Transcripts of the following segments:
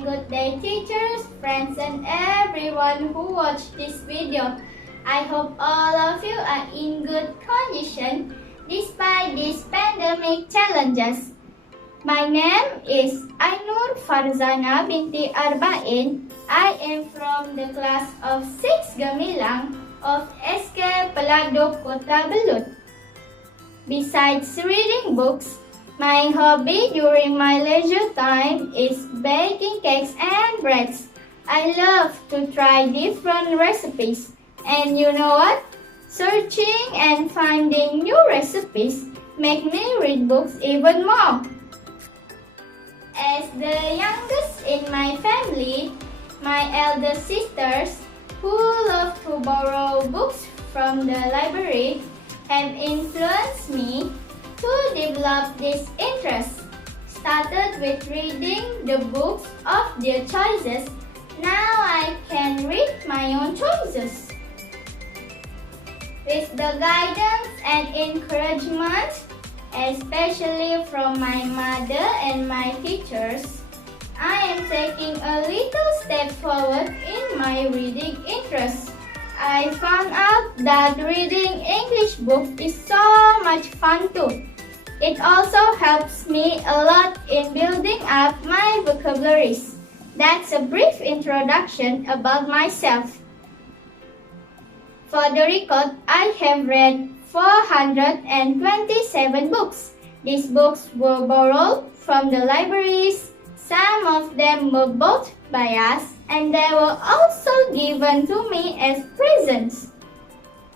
and good day teachers, friends and everyone who watched this video. I hope all of you are in good condition despite these pandemic challenges. My name is Ainnur Farzana binti Arba'in. I am from the class of 6 Gamilang of SK Peladok, Kota, Belud. Besides reading books, my hobby during my leisure time is baking cakes and breads. I love to try different recipes. And you know what? Searching and finding new recipes make me read books even more. As the youngest in my family, my elder sisters, who love to borrow books from the library, have influenced me to develop this interest. Started with reading the books of their choices. Now I can read my own choices. With the guidance and encouragement, especially from my mother and my teachers, I am taking a little step forward in my reading interest. I found out that reading English books is so much fun too. It also helps me a lot in building up my vocabularies. That's a brief introduction about myself. For the record, I have read 427 books. These books were borrowed from the libraries. Some of them were bought by us, and they were also given to me as presents.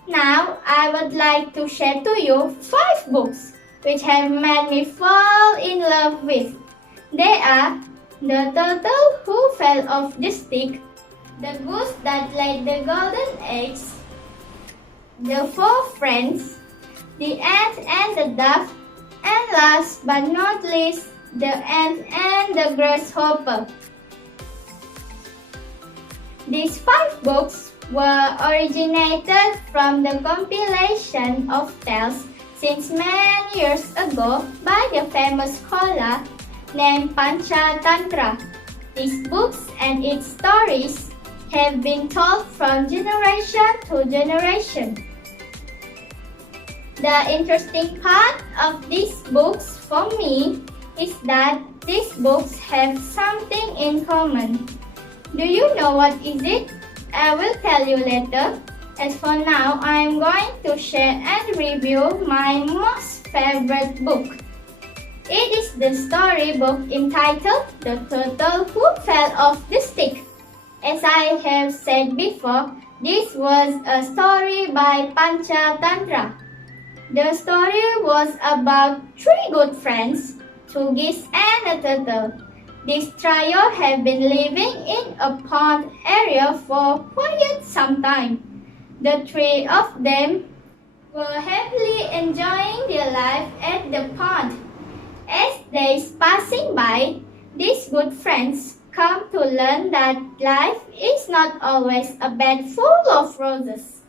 Now, I would like to share to you 5 books which have made me fall in love with. They are The Turtle Who Fell Off the Stick, The Goose That Laid the Golden Eggs, The Four Friends, The Ant and the Dove, and last but not least, The Ant and the Grasshopper. These 5 books were originated from the compilation of tales since many years ago by the famous scholar named Panchatantra. These books and its stories have been told from generation to generation. The interesting part of these books for me is that these books have something in common. Do you know what is it? I will tell you later. As for now, I am going to share and review my most favorite book. It is the storybook entitled The Turtle Who Fell Off the Stick. As I have said before, this was a story by Panchatantra. The story was about 3 good friends, 2 geese and a turtle. This trio have been living in a pond area for quite some time. The 3 of them were happily enjoying their life at the pond. As days passing by, these good friends come to learn that life is not always a bed full of roses.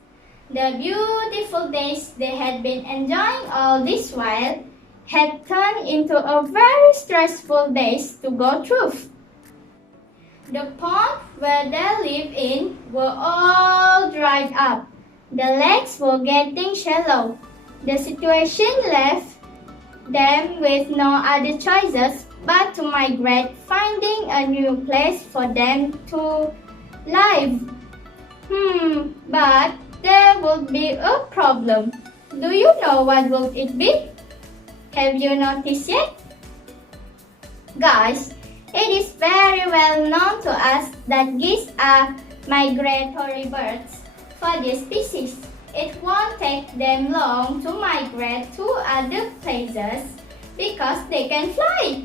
The beautiful days they had been enjoying all this while had turned into a very stressful days to go through. The pond where they lived in were all dried up. The lakes were getting shallow. The situation left them with no other choices but to migrate, finding a new place for them to live. But there would be a problem. Do you know what would it be? Have you noticed yet? Guys, it is very well known to us that geese are migratory birds for their species. It won't take them long to migrate to other places because they can fly.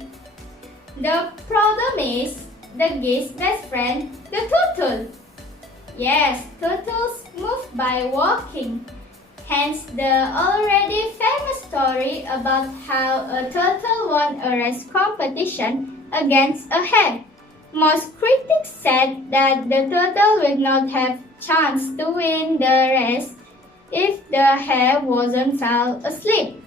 The problem is the geese's best friend, the turtle. Yes, turtles move by walking. Hence the already famous story about how a turtle won a race competition against a hare. Most critics said that the turtle would not have chance to win the race if the hare wasn't fell asleep.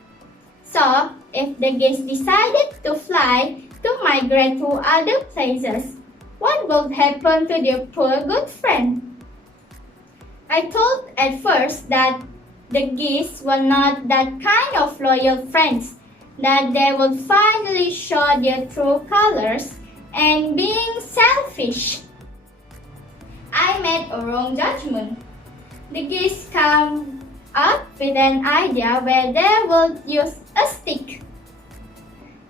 So, if the geese decided to fly to migrate to other places, what would happen to their poor good friend? I thought at first that the geese were not that kind of loyal friends, that they would finally show their true colors and being selfish. I made a wrong judgment. The geese came up with an idea where they would use a stick.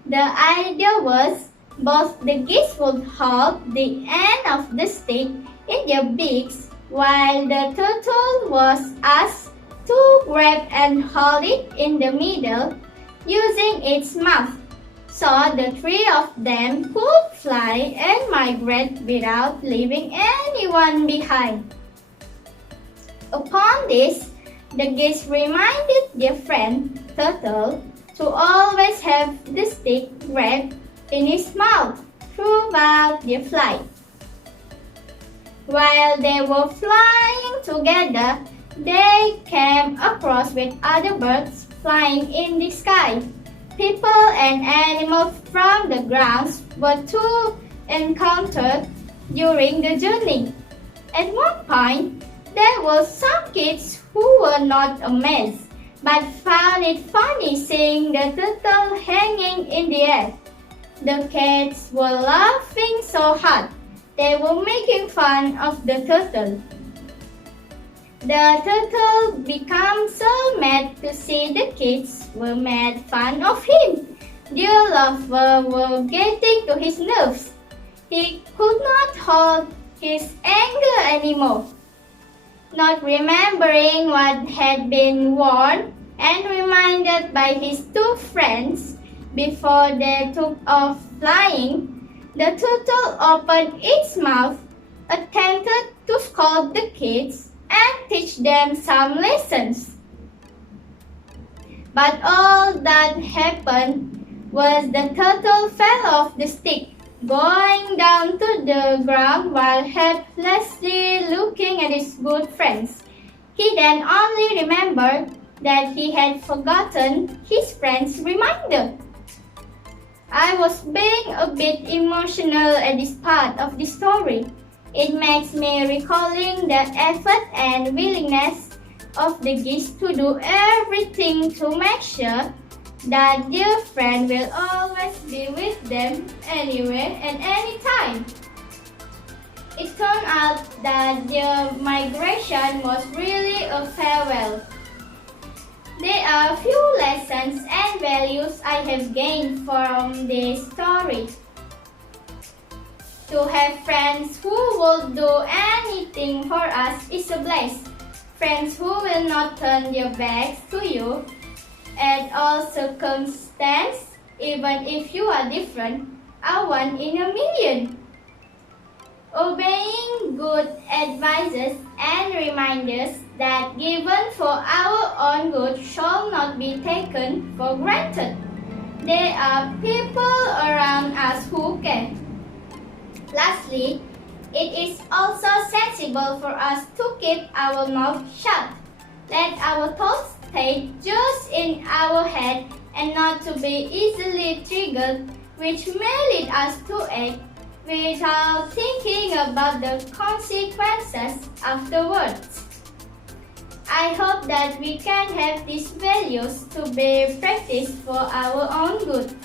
The idea was both the geese would hold the end of the stick in their beaks while the turtle was asked to grab and hold it in the middle using its mouth, so the three of them could fly and migrate without leaving anyone behind. Upon this, the geese reminded their friend turtle to always have the stick grabbed in his mouth throughout their flight. While they were flying together, they came across with other birds flying in the sky. People and animals from the grounds were to encounter during the journey. At one point, there were some kids who were not amazed, but found it funny seeing the turtle hanging in the air. The kids were laughing so hard, they were making fun of the turtle. The turtle became so mad to see the kids were made fun of him. Their laughter were getting to his nerves. He could not hold his anger anymore. Not remembering what had been warned and reminded by his two friends before they took off flying, the turtle opened its mouth, attempted to scold the kids and teach them some lessons. But all that happened was the turtle fell off the stick, going down to the ground while helplessly looking at his good friends. He then only remembered that he had forgotten his friend's reminder. I was being a bit emotional at this part of the story. It makes me recalling the effort and willingness of the geese to do everything to make sure that their friend will always be with them anywhere and anytime. It turned out that their migration was really a farewell. There are few lessons and values I have gained from this story. To have friends who will do anything for us is a blessing. Friends who will not turn their backs to you at all circumstances, even if you are different, are one in a million. Obeying good advices and reminders that given for our own good shall not be taken for granted. There are people around us who care. Lastly, it is also sensible for us to keep our mouth shut. Let our thoughts stay just in our head and not to be easily triggered, which may lead us to act without thinking about the consequences afterwards. I hope that we can have these values to be practiced for our own good.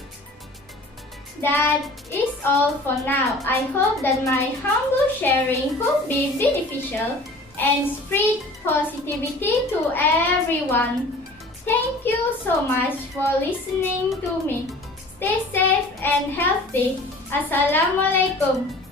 That is all for now. I hope that my humble sharing could be beneficial and spread positivity to everyone. Thank you so much for listening to me. Stay safe and healthy. Assalamualaikum.